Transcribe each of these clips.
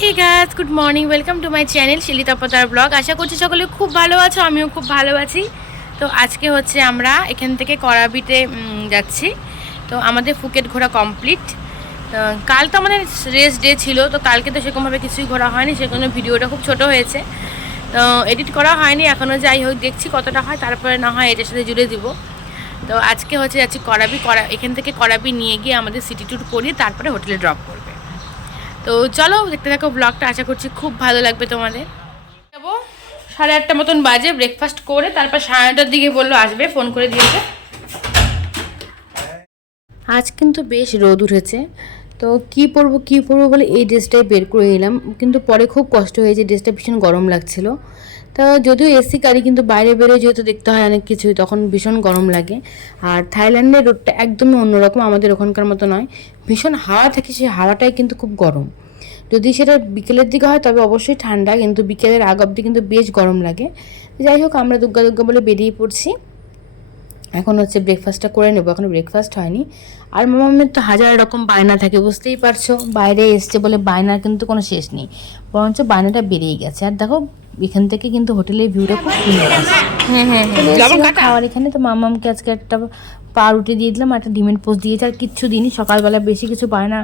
Hey guys good morning welcome to my channel Shilita পাতার blog আশা করছি সকলে খুব ভালো আছো, আমিও খুব ভালো আছি। তো আজকে হচ্ছে আমরা এখান থেকে করাবিতে যাচ্ছি। তো আমাদের ফুকেট ঘোরা কমপ্লিট কাল তো আমাদের রেস্ট ডে ছিল, তো কালকে তো সেরকমভাবে কিছুই ঘোরা হয়নি সেখানে ভিডিওটা খুব ছোট হয়েছে। তো এডিট করা হয়নি এখনও যাই হোক, দেখছি কতটা হয়, তারপরে না হয় এটার সাথে জুড়ে দিব। তো আজকে হচ্ছে যাচ্ছি করাবি করা এখান থেকে করাবি নিয়ে গিয়ে আমাদের সিটি ট্যুর করিয়ে তারপরে হোটেলে ড্রপ করবে। তো চলো দেখতে দেখো ব্লগটা আশা করছি খুব ভালো লাগবে তোমাদের। যাব, সাড়ে আটটা মতন বাজে ব্রেকফাস্ট করে তারপর সাড়ে নটার দিকে বলল আসবে ফোন করে দিয়েছে। আজ কিন্তু বেশ রোদ উঠেছে, তো কি পরবো কি পরবো বলে এই ড্রেসটাই বের করে এলাম কিন্তু পরে খুব কষ্ট হয়েছে ড্রেসটা ভীষণ গরম লাগছিল। তা যদিও এসি গাড়ি কিন্তু বাইরে বেরোয় যেহেতু দেখতে হয় অনেক কিছুই, তখন ভীষণ গরম লাগে। আর থাইল্যান্ডের রোডটা একদমই অন্যরকম, আমাদের ওখানকার মতো নয়। ভীষণ হাওয়া থাকে, সেই হাওয়াটাই কিন্তু খুব গরম। যদি সেটা বিকেলের দিকে হয়, তবে অবশ্যই ঠান্ডা, কিন্তু বিকেলের আগ অব্দি কিন্তু বেশ গরম লাগে। যাই হোক, আমরা দুর্গা দুর্গা বলে বেরিয়ে পড়ছি। এখন হচ্ছে ব্রেকফাস্টটা করে নেব, এখন ব্রেকফাস্ট হয়নি। আর মামামের তো হাজার রকম বায়না থাকে, বুঝতেই পারছ। বাইরে এসছে বলে বায়নার কিন্তু কোনো শেষ নেই, বরঞ্চ বায়নাটা বেরিয়ে গেছে। আর দেখো এখান থেকে কিন্তু হোটেলের ভিউটা খুব সুন্দর হ্যাঁ হ্যাঁ চলে খাওয়ার এখানে তো মামামকে আজকে একটা পাউরুটি দিয়ে দিলাম একটা ডিমের পোস্ট দিয়েছে আর কিচ্ছু দিনই সকালবেলা বেশি কিছু বায়না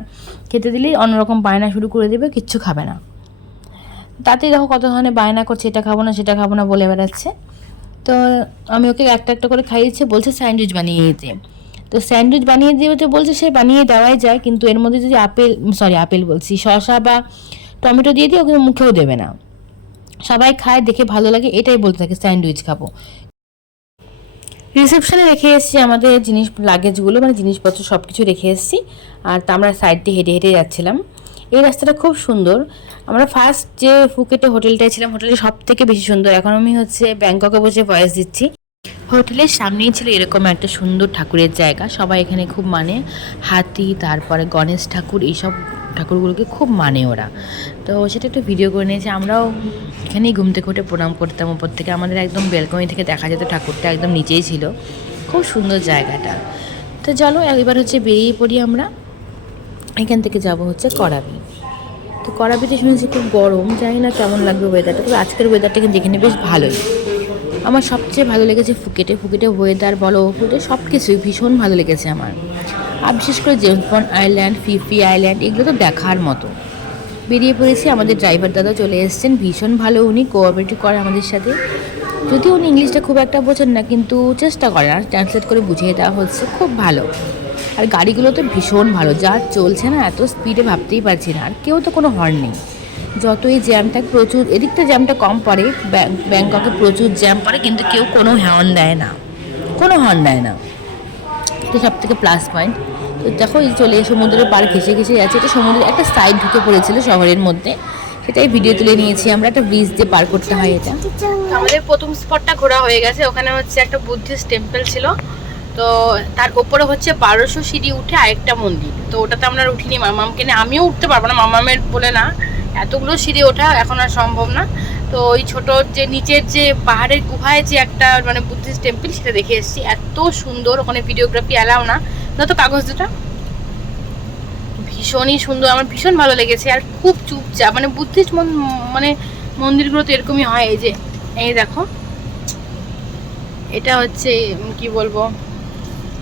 খেতে দিলেই অন্যরকম বায়না শুরু করে দেবে কিচ্ছু খাবে না। তাতেই দেখো কত ধরনের বায়না করছে এটা খাব না সেটা খাব না বলে বেড়াচ্ছে। তো আমি ওকে একটা একটা করে খাইয়েছে বলছে স্যান্ডউইচ বানিয়ে দিতে তো স্যান্ডউইচ বানিয়ে দিয়ে তো বলছে সে বানিয়ে দেওয়াই যায় কিন্তু এর মধ্যে যদি আপেল সরি আপেল বলছি শসা বা টমেটো দিয়ে দিই ওকে মুখেও দেবে না। সবাই খায়, দেখে ভালো লাগে, এটাই বলতে থাকে, স্যান্ডউইচ খাব। রিসেপশনে রেখে এসেছি আমাদের জিনিস, লাগেজগুলো মানে জিনিসপত্র সব কিছু রেখে এসেছি। আর তা আমরা সাইড দিয়ে হেঁটে হেঁটে যাচ্ছিলাম। এই রাস্তাটা খুব সুন্দর। আমরা ফার্স্ট যে ফুকেটে হোটেলটায় ছিলাম, হোটেলটা সব থেকে বেশি সুন্দর। এখন আমি হচ্ছে ব্যাংককে বসে ভয়েস দিচ্ছি। হোটেলের সামনেই ছিল এরকম একটা সুন্দর ঠাকুরের জায়গা। সবাই এখানে খুব মানে হাতি, তারপরে গণেশ ঠাকুর, এইসব ঠাকুরগুলোকে খুব মানে ওরা। তো সেটা একটু ভিডিও করে নিয়েছে। আমরাও এখানেই ঘুম থেকে উঠে প্রণাম করতাম ওপর থেকে। আমাদের একদম বেলকনি থেকে দেখা যেত ঠাকুরটা একদম নিচেই ছিল। খুব সুন্দর জায়গাটা। তো চলো, এবার হচ্ছে বেরিয়ে পড়ি আমরা। এখান থেকে যাব হচ্ছে করাবি। তো করাবিতে শুনেছি খুব গরম। জানি না কেমন লাগবে ওয়েদারটা তবে আজকের ওয়েদারটা কিন্তু এখানে বেশ ভালোই। আমার সবচেয়ে ভালো লেগেছে ফুকেটে। ফুকেটে ওয়েদার বলো ফুটে সব কিছুই ভীষণ ভালো লেগেছে আমার। আর বিশেষ করে James Bond island, Phi Phi island, এগুলো তো দেখার মতো। বেরিয়ে পড়েছি, আমাদের ড্রাইভার দাদা চলে এসেছেন। ভীষণ ভালো উনি কোঅপারেটিভ করে আমাদের সাথে। যদিও উনি ইংলিশটা খুব একটা বোঝেন না, কিন্তু চেষ্টা করেন আর ট্রান্সলেট করে বুঝিয়ে দেওয়া হচ্ছে, খুব ভালো। আর গাড়িগুলো তো ভীষণ ভালো, যা চলছে না, এত স্পিডে ভাবতেই পারছি না। আর কেউ তো কোনো হর্ন নেই। যতই জ্যামটা প্রচুর, এদিকটা জ্যামটা কম পড়ে, ব্যাং- ব্যাংককে প্রচুর জ্যাম পড়ে, কিন্তু কেউ কোনো হর্ন দেয় না। কোনো হর্ন দেয় না। এটা সব থেকে প্লাস পয়েন্ট তো দেখো, এই চলে সমুদ্রের পার ঘেসে ঘেসে যাচ্ছে। এটা সমুদ্রের একটা সাইড ঢুকে পড়েছিল শহরের মধ্যে। সেটাই ভিডিও তুলে নিয়েছি আমরা, একটা ব্রিজ দিয়ে পার করতে হয় এটা। আমাদের প্রথম স্পটটা ঘোরা হয়ে গেছে, ওখানে হচ্ছে একটা বুদ্ধিস্ট টেম্পল ছিল। তো তার উপরে হচ্ছে বারোশো সিঁড়ি উঠে আরেকটা মন্দির। তো ওটাতে আমরা উঠিনি মামামকে নিয়ে। আমিও উঠতে পারব না, মামামের বলে না। এতগুলো সিঁড়ি ওঠা এখন আর সম্ভব না। তো ওই ছোট যে নিচের যে পাহাড়ের গুহায় যে একটা মানে বুদ্ধিস্ট টেম্পল সেটা দেখে এসেছি। এত সুন্দর, ওখানে ভিডিওগ্রাফি অ্যালাও না। না তো কাগজ দুটা? ভীষণই সুন্দর আমার ভীষণ ভালো লেগেছে আর খুব চুপচাপ মানে বুদ্ধিস্ট মানে মন্দিরগুলো তো এরকমই হয় এই যে এই দেখো। এটা হচ্ছে কি বলব?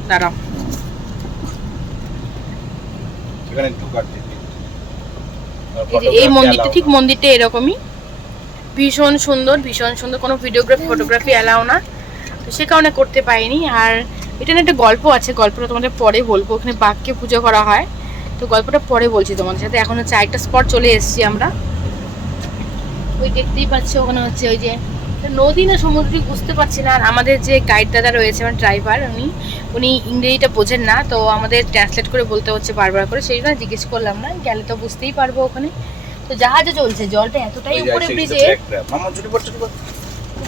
দাঁড়াও এই মন্দিরটা ঠিক মন্দিরটা এরকমই। ভীষণ সুন্দর ভীষণ সুন্দর কোনো ভিডিওগ্রাফি ফটোগ্রাফি অ্যালাও না। তো সে কারণে করতে পারিনি আর এটা না একটা গল্প আছে গল্পটা তোমাদের পরে বলব। ওখানে বাঘকে পুজো করা হয়। তো গল্পটা পরে বলছি তোমাদের সাথে। এখন হচ্ছে আরেকটা স্পট চলে এসেছি আমরা। ওই দেখতেই পাচ্ছ ওখানে হচ্ছে ওই যে নদী না সমুদ্র বুঝতে পারছি না। আর আমাদের যে গাইড দাদা রয়েছে আমার ড্রাইভার উনি উনি ইংরেজিটা বোঝেন না। তো আমাদের ট্রান্সলেট করে বলতে হচ্ছে বারবার করে। সেই জন্য জিজ্ঞেস করলাম না গেলে তো বুঝতেই পারব ওখানে। তো জাহাজে চলছে জলটা এতটাই উপরে ব্রিজে।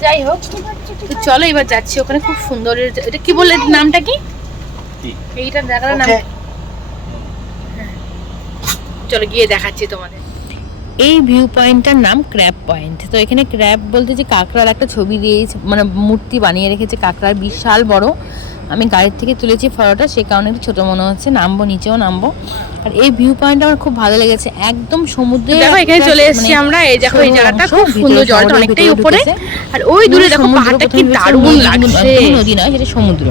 যাই হোক। তো চলো এবার যাচ্ছি ওখানে খুব সুন্দর এটা কি বললে নামটা কি? এইটা দেখার নাম। চলো গিয়ে দেখাচ্ছি তোমাদের। এই ভিউ পয়েন্টটার নাম ক্র্যাব পয়েন্ট তো এখানে ক্র্যাব বলতে যে কাঁকড়ার একটা ছবি দিয়ে মানে মূর্তি বানিয়ে রেখেছে কাঁকড়ার বিশাল বড়। আমি গাড়ির থেকে তুলেছি ফটোটা সে কারণে একটু ছোটো মনে হচ্ছে। নামবো নিচেও নামবো। আর এই ভিউ পয়েন্ট আমার খুব ভালো লেগেছে। একদম সমুদ্রে দেখো এখানে চলে এসেছি আমরা। এই দেখো এই জায়গাটা খুব সুন্দর। জলটা অনেকটাই উপরে। আর ওই দূরে দেখো পাহাড়টা কি দারুণ লাগছে। নদী নয় সেটা সমুদ্র।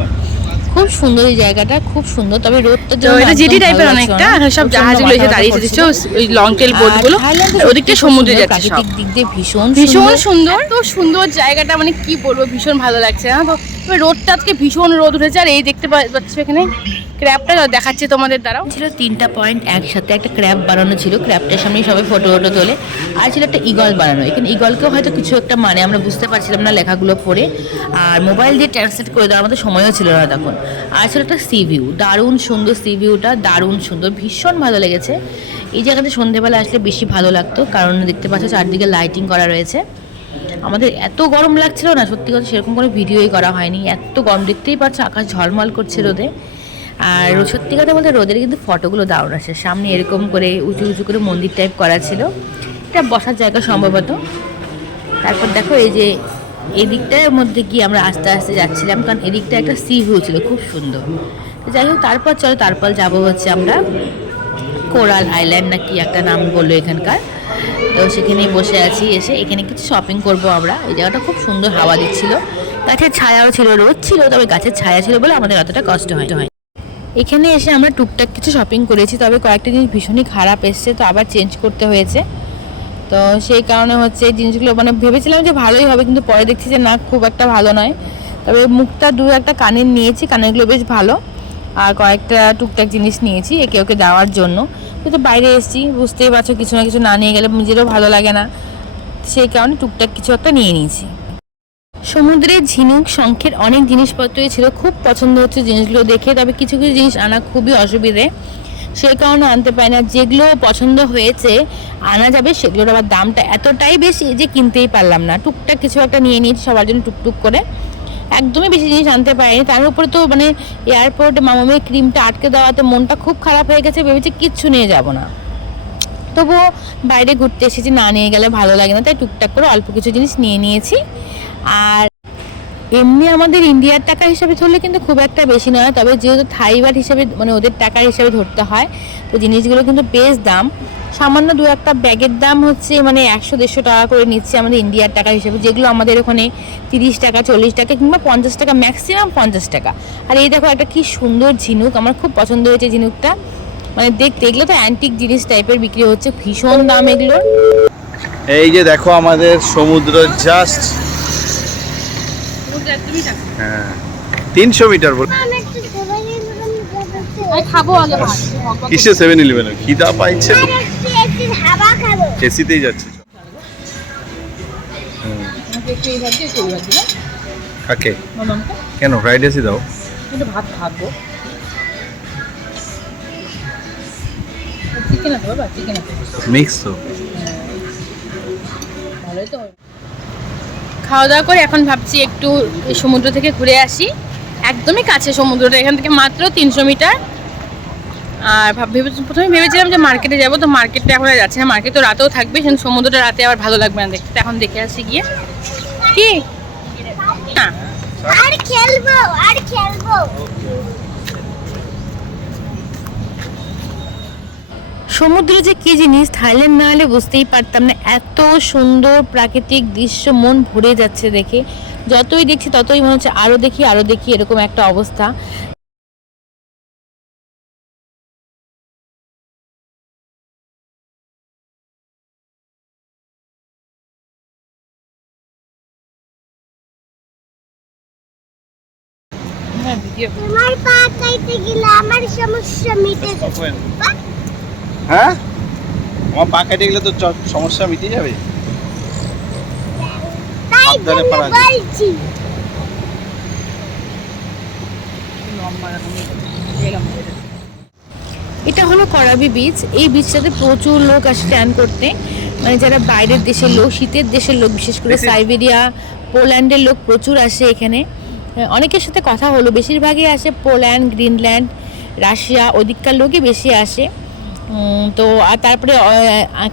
খুব সুন্দর এই জায়গাটা খুব সুন্দর। তবে রোদটা তো এটা জেটি টাইপের অনেকটা। আর সব জাহাজগুলো এসে দাঁড়িয়ে এসেছে ওই লং টেল বোটগুলো আর ওদিকটা সমুদ্রে যাচ্ছে সব। দিক দিয়ে ভীষণ ভীষণ সুন্দর। তো সুন্দর জায়গাটা মানে কি বলব ভীষণ ভালো লাগছে না তো। তবে রোদটা আজকে ভীষণ রোদ উঠেছে, আর এই দেখতে পাচ্ছ এখানে ক্র্যাবটা দেখাচ্ছে তোমাদের দ্বারাও ছিল তিনটা পয়েন্ট একসাথে একটা ক্র্যাব বানানো ছিল, ক্র্যাবটার সামনে সবাই ফটো ফটো তোলে। আর ছিল একটা ইগল বানানো, এখানে ইগলকেও হয়তো কিছু একটা মানে আমরা বুঝতে পারছিলাম না লেখাগুলো পড়ে। আর মোবাইল দিয়ে ট্রান্সলেট করে দেওয়ার মতো সময়ও ছিল না তখন। আর ছিল একটা সি ভিউ দারুণ সুন্দর সি ভিউটা দারুণ সুন্দর, ভীষণ ভালো লেগেছে। এই জায়গাতে সন্ধেবেলা আসলে বেশি ভালো লাগতো, কারণ দেখতে পাচ্ছ চারদিকে লাইটিং করা রয়েছে। আমাদের এত গরম লাগছিল না সত্যি কথা সেরকম কোনো ভিডিওই করা হয়নি। এত গরম দেখতেই পাচ্ছ আকাশ ঝলমল করছে রোদে। আর সত্যি কথা বলতে রোদের কিন্তু ফটোগুলো দারুণ আছে সামনে এরকম করে উঁচু উঁচু করে মন্দির টাইপ করা ছিল। এটা বসার জায়গা সম্ভবত। তারপর দেখো এই যে এদিকটার মধ্যে গিয়ে আমরা আস্তে আস্তে যাচ্ছিলাম কারণ এদিকটা একটা সি ভিউ ছিল খুব সুন্দর। তো যাই হোক তারপর চলো তারপর যাব হচ্ছে আমরা। কোরাল আইল্যান্ড না কি একটা নাম বলল এখানকার। তো সেখানেই বসে আছি, এসে এখানে কিছু শপিং করব আমরা। এই জায়গাটা খুব সুন্দর হাওয়া দিচ্ছিল। গাছের ছায়াও ছিল, রোদ ছিল, তবে গাছের ছায়া ছিল বলে আমাদের অতটা কষ্ট হয় এখানে এসে আমরা টুকটাক কিছু শপিং করেছি, তবে কয়েকটা জিনিস ভীষণই খারাপ এসছে, তো আবার চেঞ্জ করতে হয়েছে। তো সেই কারণে হচ্ছে এই জিনিসগুলো মানে ভেবেছিলাম যে ভালোই হবে, কিন্তু পরে দেখছি যে না, খুব একটা ভালো নয়। তবে মুখটা দু একটা কানের নিয়েছি, কানেরগুলো বেশ ভালো। আর কয়েকটা টুকটাক জিনিস নিয়েছি একে ওকে দেওয়ার জন্য। কিন্তু বাইরে এসেছি, বুঝতেই পারছ, কিছু না কিছু না নিয়ে গেলে নিজেরও ভালো লাগে না। সেই কারণে টুকটাক কিছু একটা নিয়ে নিয়েছি। সমুদ্রে ঝিনুক, শঙ্খের অনেক জিনিসপত্রই ছিল, খুব পছন্দ হচ্ছে জিনিসগুলো দেখে, তবে কিছু কিছু জিনিস আনা খুবই অসুবিধে। সেই কারণে আনতে পারি না, যেগুলো পছন্দ হয়েছে, আনা যাবে, সেগুলোর আবার দামটা এতটাই বেশি যে কিনতেই পারলাম না। টুকটাক কিছু একটা নিয়ে নিয়েছি, সবার জন্য টুকটুক করে। একদমই বেশি জিনিস আনতে পারিনি। তার উপরে তো মানে এয়ারপোর্ট মামামের ক্রিমটা আটকে দেওয়াতে মনটা খুব খারাপ হয়ে গেছে, ভেবেছি কিচ্ছু নিয়ে যাব না। তবুও বাইরে ঘুরতে এসেছি, না নিয়ে গেলে ভালো লাগে না, তাই টুকটাক করে অল্প কিছু জিনিস নিয়ে নিয়েছি। আর এমনি আমাদের ইন্ডিয়ার টাকা হিসাবে ধরলে কিন্তু খুব একটা বেশি নয়, তবে যেহেতু থাইবার হিসাবে মানে ওদের টাকার হিসাবে ধরতে হয়, তো জিনিসগুলো কিন্তু বেশ দাম। সামান্য দু একটা ব্যাগের দাম হচ্ছে মানে একশো দেড়শো টাকা করে নিচ্ছে আমাদের ইন্ডিয়ার টাকা হিসাবে যেগুলো আমাদের ওখানে তিরিশ টাকা চল্লিশ টাকা কিংবা পঞ্চাশ টাকা ম্যাক্সিমাম পঞ্চাশ টাকা। আর এই দেখো একটা কি সুন্দর ঝিনুক আমার খুব পছন্দ হয়েছে ঝিনুকটা। মানে দেখতে এগুলো তো অ্যান্টিক জিনিস টাইপের বিক্রি হচ্ছে ভীষণ দাম এগুলো। এই যে দেখো আমাদের সমুদ্র জাস্ট হ্যাঁ তিনশো মিটার বল। আমি খাব আগে ভাত। কিসে সেভেন ইলেভেন খিদা পাইছে এসিতেই যাচ্ছে। কাকে? কেন ফ্রাইড এসি দাও? কিন্তু ভাত খাব। চিকেন আছে বাবা চিকেন আছে। মিক্স তো। ভালোই তো খাওয়া দাওয়া করে এখন ভাবছি একটু সমুদ্র থেকে ঘুরে আসি। একদমই কাছে সমুদ্রটা এখান থেকে মাত্র তিনশো মিটার। আর ভাব- প্রথমে ভেবেছিলাম যে মার্কেটে যাব তো মার্কেটটা এখন আর যাচ্ছে না। মার্কেট তো রাতেও থাকবে কিন্তু সমুদ্রটা রাতে আবার ভালো লাগবে না দেখতে। এখন দেখে আসি গিয়ে। কি? না। আর খেলব আর খেলব। সমুদ্র যে কি জিনিস থাইল্যান্ড না হলে বুঝতেই পারতাম না। এত সুন্দর প্রাকৃতিক দৃশ্য মন ভরে যাচ্ছে দেখে। যতই দেখছি ততই মনে হচ্ছে আরও দেখি আরও দেখি এরকম একটা অবস্থা। হ্যাঁ ভিডিও তোমার পা কাইতে গেলে আমার সমস্যা মিটে যাবে। হ্যাঁ? আমার পা কেটে গেলে তো সমস্যা মিটে যাবে। তাই জন্য বলছি। এটা হলো করাবি বিচ এই বিচটাতে প্রচুর লোক আসে স্ট্যান করতে। মানে যারা বাইরের দেশের লোক শীতের দেশের লোক বিশেষ করে সাইবেরিয়া পোল্যান্ডের লোক প্রচুর আসে এখানে। অনেকের সাথে কথা হলো। বেশিরভাগই আসে পোল্যান্ড, গ্রিনল্যান্ড, রাশিয়া, ওদিককার লোকই বেশি আসে। তো, আর তারপরে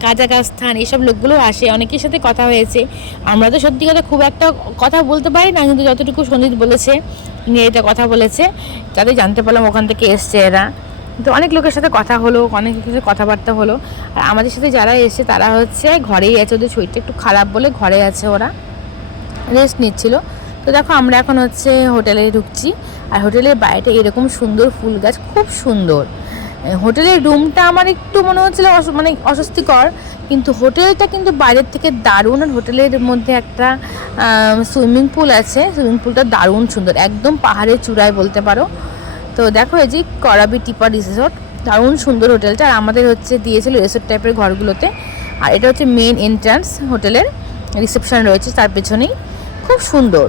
কাজাকাস্তান এইসব লোকগুলো আসে। অনেকের সাথে কথা হয়েছে। আমরা তো সত্যি কথা খুব একটা কথা বলতে পারি না, কিন্তু যতটুকু সন্দীপ বলেছে, নিয়ে এটা কথা বলেছে, তাদের জানতে পারলাম ওখান থেকে এসছে এরা। তো অনেক লোকের সাথে কথা হলো, অনেক সাথে কথাবার্তা হলো। আর আমাদের সাথে যারা এসে তারা হচ্ছে ঘরেই আছে। ওদের শরীরটা একটু খারাপ বলে ঘরে আছে ওরা। রেস্ট নিচ্ছিল। তো দেখো, আমরা এখন হচ্ছে হোটেলে ঢুকছি। আর হোটেলের বাইরেটা এরকম সুন্দর ফুল গাছ, খুব সুন্দর। হোটেলের রুমটা আমার একটু মনে হচ্ছিল মানে অস্বস্তিকর, কিন্তু হোটেলটা কিন্তু বাইরের থেকে দারুণ। আর হোটেলের মধ্যে একটা সুইমিং পুল আছে। সুইমিং পুলটা দারুণ সুন্দর, একদম পাহাড়ের চূড়ায় বলতে পারো। তো দেখো, এই যে করাবি টিপা রিসোর্ট, দারুণ সুন্দর হোটেলটা। আর আমাদের হচ্ছে দিয়েছিল রিসোর্ট টাইপের ঘরগুলোতে। আর এটা হচ্ছে মেন এন্ট্রান্স হোটেলের রিসেপশন রয়েছে তার পেছনেই। খুব সুন্দর।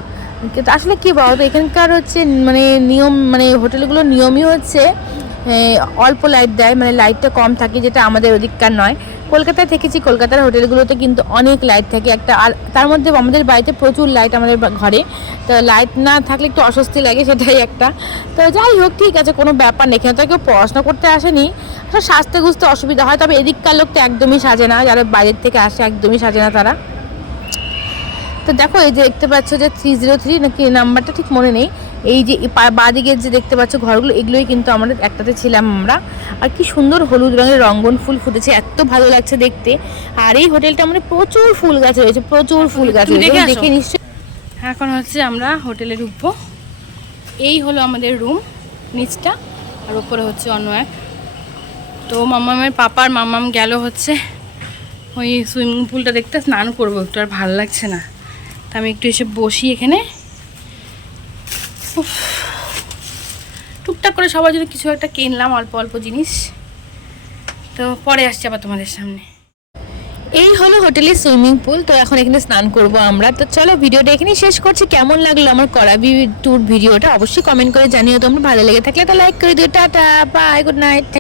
আসলে কি বলতো, এখানকার হচ্ছে মানে নিয়ম মানে হোটেলগুলোর নিয়মই হচ্ছে অল্প লাইট দেয় মানে লাইটটা কম থাকে, যেটা আমাদের ওদিককার নয়। কলকাতায় থেকেছি, কলকাতার হোটেলগুলোতে কিন্তু অনেক লাইট থাকে, একটা আর তার মধ্যে আমাদের বাড়িতে প্রচুর লাইট আমাদের ঘরে। তো লাইট না থাকলে একটু অস্বস্তি লাগে, সেটাই একটা। তো যাই হোক, ঠিক আছে, কোনো ব্যাপার নেই, এখানে তো কেউ পড়াশোনা করতে আসেনি। আসলে সাজতে গুজতে অসুবিধা হয়, তবে এদিককার লোক তো একদমই সাজে না, যারা বাইরের থেকে আসে একদমই সাজে না তারা। তো দেখো এই যে দেখতে পাচ্ছ যে থ্রি জিরো থ্রি নাকি নাম্বারটা ঠিক মনে নেই। এই যে বাদিকের যে দেখতে পাচ্ছ ঘরগুলো এগুলোই কিন্তু আমাদের একটাতে ছিলাম আমরা। আর কি সুন্দর হলুদ রঙের রঙ্গন ফুল ফুটেছে এত ভালো লাগছে দেখতে। আর এই হোটেলটা আমাদের প্রচুর ফুল গাছ রয়েছে প্রচুর ফুল গাছ দেখে নিশ্চয়ই এখন হচ্ছে আমরা হোটেলে ঢুকবো। এই হলো আমাদের রুম নিচটা আর উপরে হচ্ছে অন্য এক তো মামামের পাপার মামাম গেল হচ্ছে ওই সুইমিং পুলটা দেখতে স্নান করব একটু আর ভালো লাগছে না। তা আমি একটু এসে বসি এখানে। টুকটাক করে সবার জন্য কিছু একটা কিনলাম, অল্প অল্প জিনিস। তো পরে আসছি আবার তোমাদের সামনে। এই হলো হোটেলের সুইমিং পুল, তো এখন এখানে স্নান করব আমরা। তো চলো ভিডিওটা এখানেই শেষ করছি। কেমন লাগল আমার করাবি ট্যুর ভিডিওটা অবশ্যই কমেন্ট করে জানিও। তোমরা ভালো লেগে থাকলে তো লাইক করে দিও। Tata bye good night